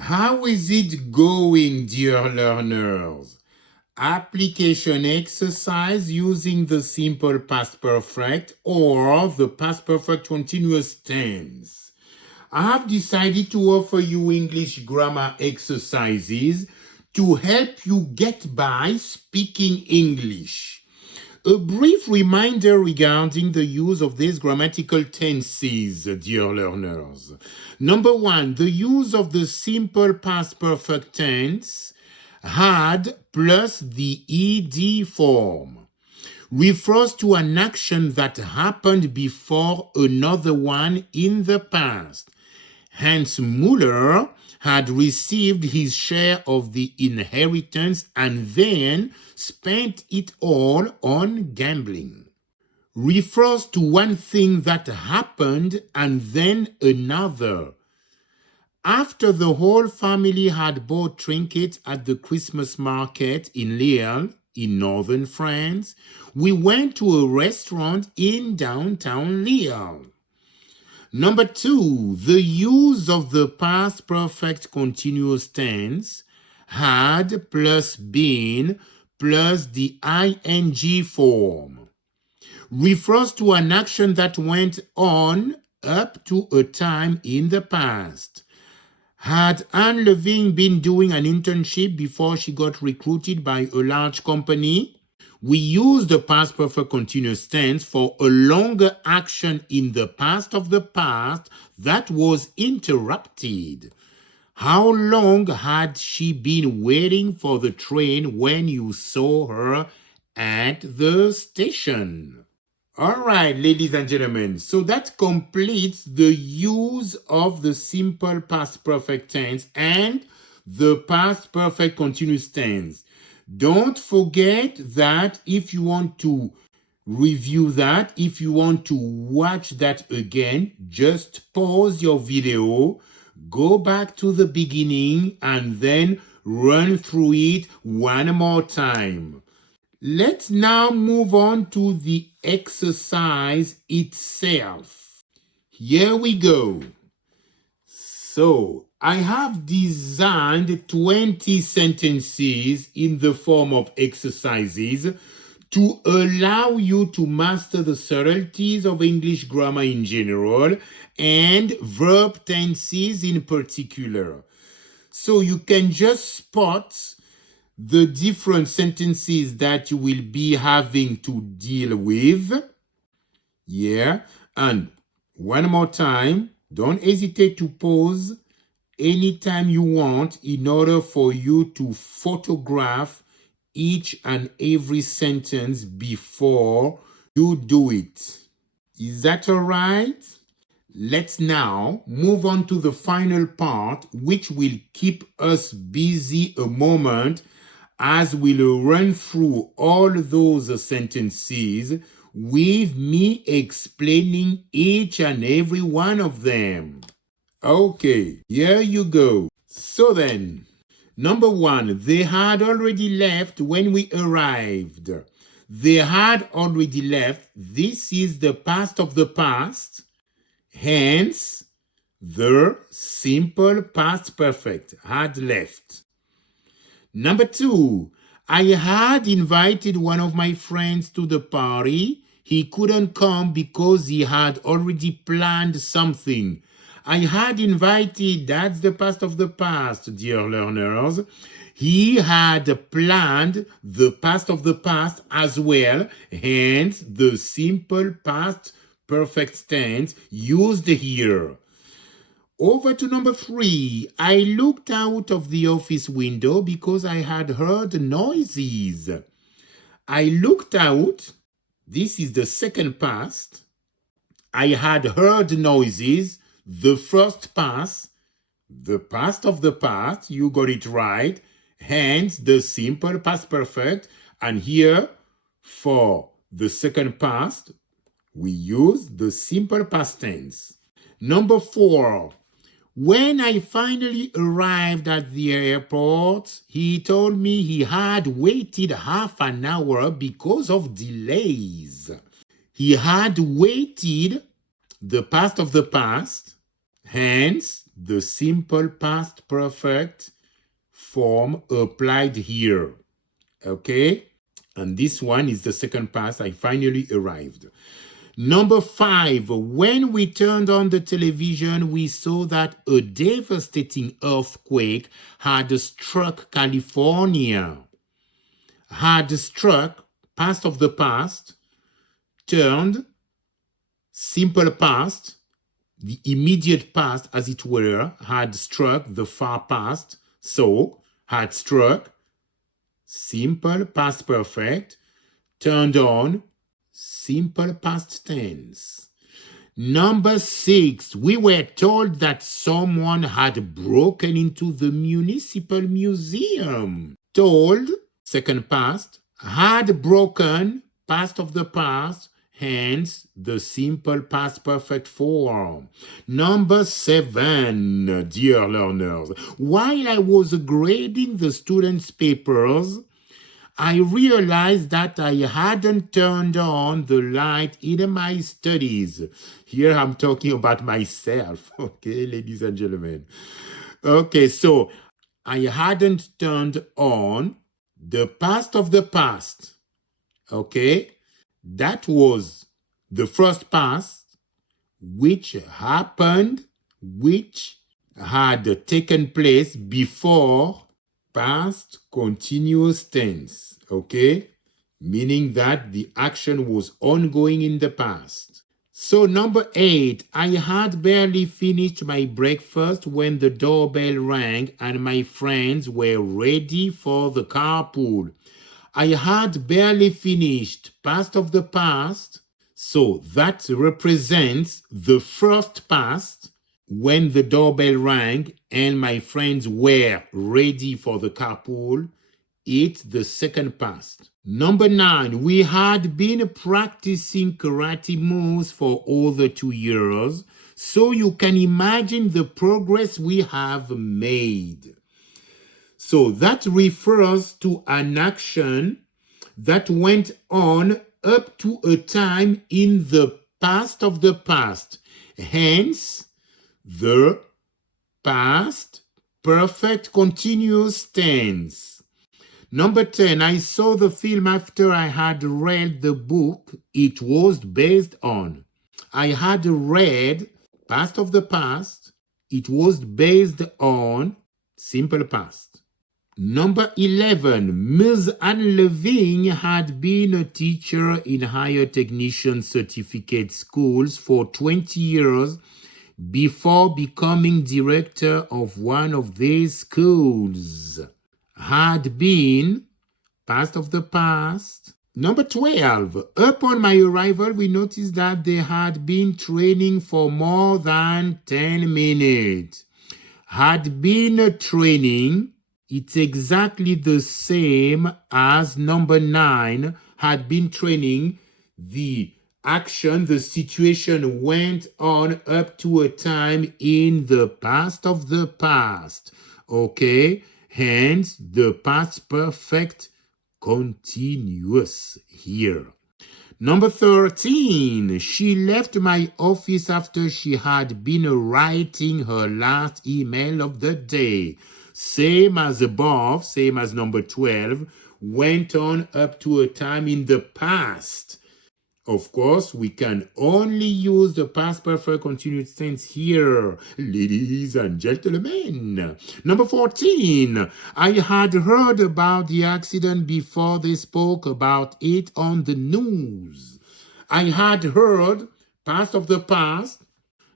How is it going, dear learners? Application exercise using the simple past perfect or the past perfect continuous tense. I have decided to offer you English grammar exercises to help you get by speaking English. A brief reminder regarding the use of these grammatical tenses, dear learners. Number one, the use of the simple past perfect tense, had plus the ed form, refers to an action that happened before another one in the past. Hence, Muller had received his share of the inheritance and then spent it all on gambling. Refers to one thing that happened and then another. After the whole family had bought trinkets at the Christmas market in Lille, in northern France, we went to a restaurant in downtown Lille. Number two, the use of the past perfect continuous tense, had plus been plus the ing form, refers to an action that went on up to a time in the past. Had Anne Levine been doing an internship before she got recruited by a large company? We use the past perfect continuous tense for a longer action in the past of the past that was interrupted. How long had she been waiting for the train when you saw her at the station? All right, ladies and gentlemen, so that completes the use of the simple past perfect tense and the past perfect continuous tense. Don't forget that if you want to review that, if you want to watch that again, just pause your video, go back to the beginning, and then run through it one more time. Let's now move on to the exercise itself. Here we go. So, I have designed 20 sentences in the form of exercises to allow you to master the subtleties of English grammar in general and verb tenses in particular. So you can just spot the different sentences that you will be having to deal with. Yeah, and one more time, don't hesitate to pause anytime you want in order for you to photograph each and every sentence before you do it. Is that all right? Let's now move on to the final part, which will keep us busy a moment as we'll run through all those sentences with me explaining each and every one of them. Okay, here you go. So then, number one, they had already left when we arrived. They had already left. This is the past of the past. Hence, the simple past perfect, had left. Number two, I had invited one of my friends to the party. He couldn't come because he had already planned something. I had invited, that's the past of the past, dear learners. He had planned the past of the past as well, hence the simple past perfect tense used here. Over to number three. I looked out of the office window because I had heard noises. I looked out. This is the second past. I had heard noises. The first past. The past of the past. You got it right. Hence the simple past perfect. And here, for the second past, we use the simple past tense. Number four. When I finally arrived at the airport, he told me he had waited half an hour because of delays. He had waited, the past of the past, hence the simple past perfect form applied here. Okay? And this one is the second past. I finally arrived. Number 5, when we turned on the television, we saw that a devastating earthquake had struck California. Had struck, past of the past, turned, simple past, the immediate past, as it were, had struck the far past, so had struck, simple past perfect, turned on, simple past tense. Number 6, we were told that someone had broken into the municipal museum. Told, second past, had broken, past of the past, hence the simple past perfect form. Number 7, dear learners, while I was grading the students' papers, I realized that I hadn't turned on the light in my studies. Here I'm talking about myself, okay, ladies and gentlemen. Okay, so I hadn't turned on the past of the past, okay? That was the first past, which happened, which had taken place before past continuous tense, okay? Meaning that the action was ongoing in the past. So number 8, I had barely finished my breakfast when the doorbell rang and my friends were ready for the carpool. I had barely finished, past of the past, so that represents the first past, when the doorbell rang and my friends were ready for the carpool. It's the second past. Number 9, we had been practicing karate moves for over 2 years, so you can imagine the progress we have made. So that refers to an action that went on up to a time in the past of the past. Hence, the past perfect continuous tense. Number 10, I saw the film after I had read the book it was based on. I had read, past of the past, it was based on, simple past. Number 11, Ms. Anne Levine had been a teacher in higher technician certificate schools for 20 years before becoming director of one of these schools. Had been, past of the past. Number 12, upon my arrival, we noticed that they had been training for more than 10 minutes. Had been training, it's exactly the same as number 9, had been training. The action, the situation went on up to a time in the past of the past. Okay? Hence, the past perfect continuous here. Number 13, she left my office after she had been writing her last email of the day. Same as above, same as number 12, went on up to a time in the past. Of course, we can only use the past perfect continuous tense here, ladies and gentlemen. Number 14, I had heard about the accident before they spoke about it on the news. I had heard, past of the past,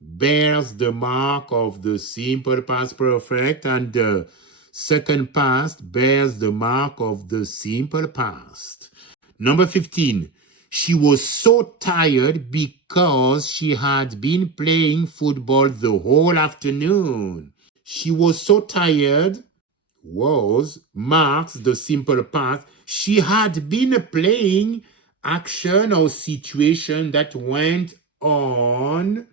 bears the mark of the simple past perfect, and the second past bears the mark of the simple past. Number 15, she was so tired because she had been playing football the whole afternoon. She was so tired, was, marks the simple past. She had been playing action or situation that went on.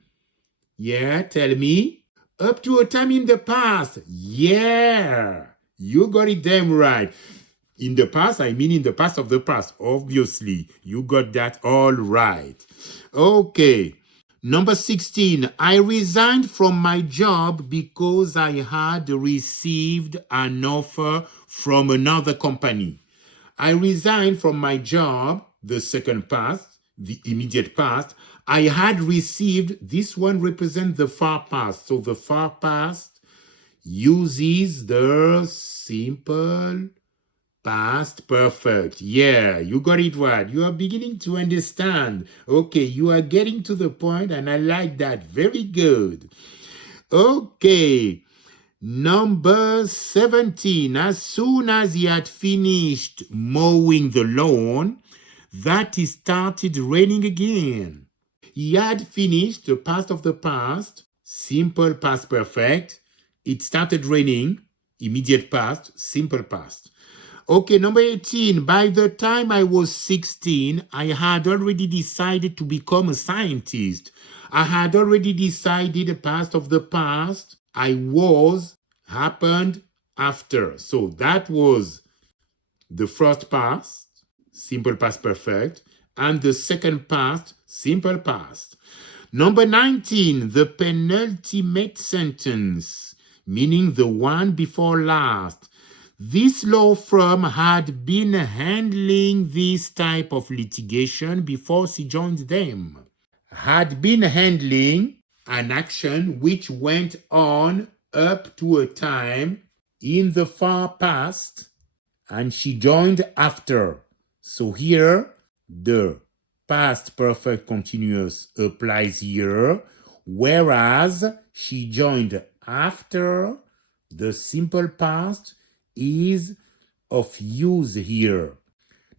Yeah, tell me. Up to a time in the past. Yeah, you got it damn right. In the past, I mean in the past of the past, obviously. You got that all right. Okay. Number 16, I resigned from my job because I had received an offer from another company. I resigned from my job, the second past, the immediate past. I had received, this one represents the far past. So the far past uses the simple past perfect. Yeah, you got it right. You are beginning to understand. Okay, you are getting to the point, and I like that. Very good. Okay, number 17. As soon as he had finished mowing the lawn, that it started raining again. He had finished the past of the past, simple past perfect. It started raining, immediate past, simple past. Okay, number 18. By the time I was 16, I had already decided to become a scientist. I had already decided the past of the past. I was, happened, after. So that was the first past, simple past perfect, and the second past, simple past. Number 19, the penultimate sentence, meaning the one before last. This law firm had been handling this type of litigation before she joined them. Had been handling an action which went on up to a time in the far past, and she joined after. So here, the past perfect continuous applies here, whereas she joined after, the simple past is of use here.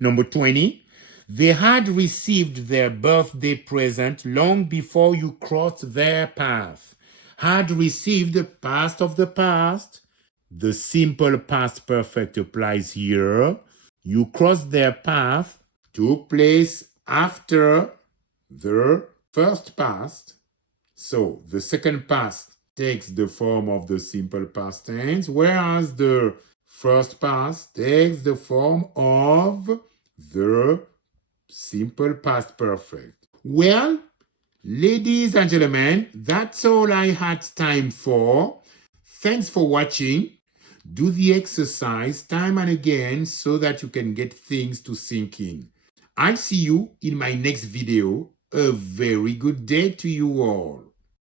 Number 20, they had received their birthday present long before you crossed their path. Had received the past of the past. The simple past perfect applies here. You crossed their path, took place after the first past. So the second past takes the form of the simple past tense, whereas the first past takes the form of the simple past perfect. Well, ladies and gentlemen, that's all I had time for. Thanks for watching. Do the exercise time and again so that you can get things to sink in. I'll see you in my next video. A very good day to you all.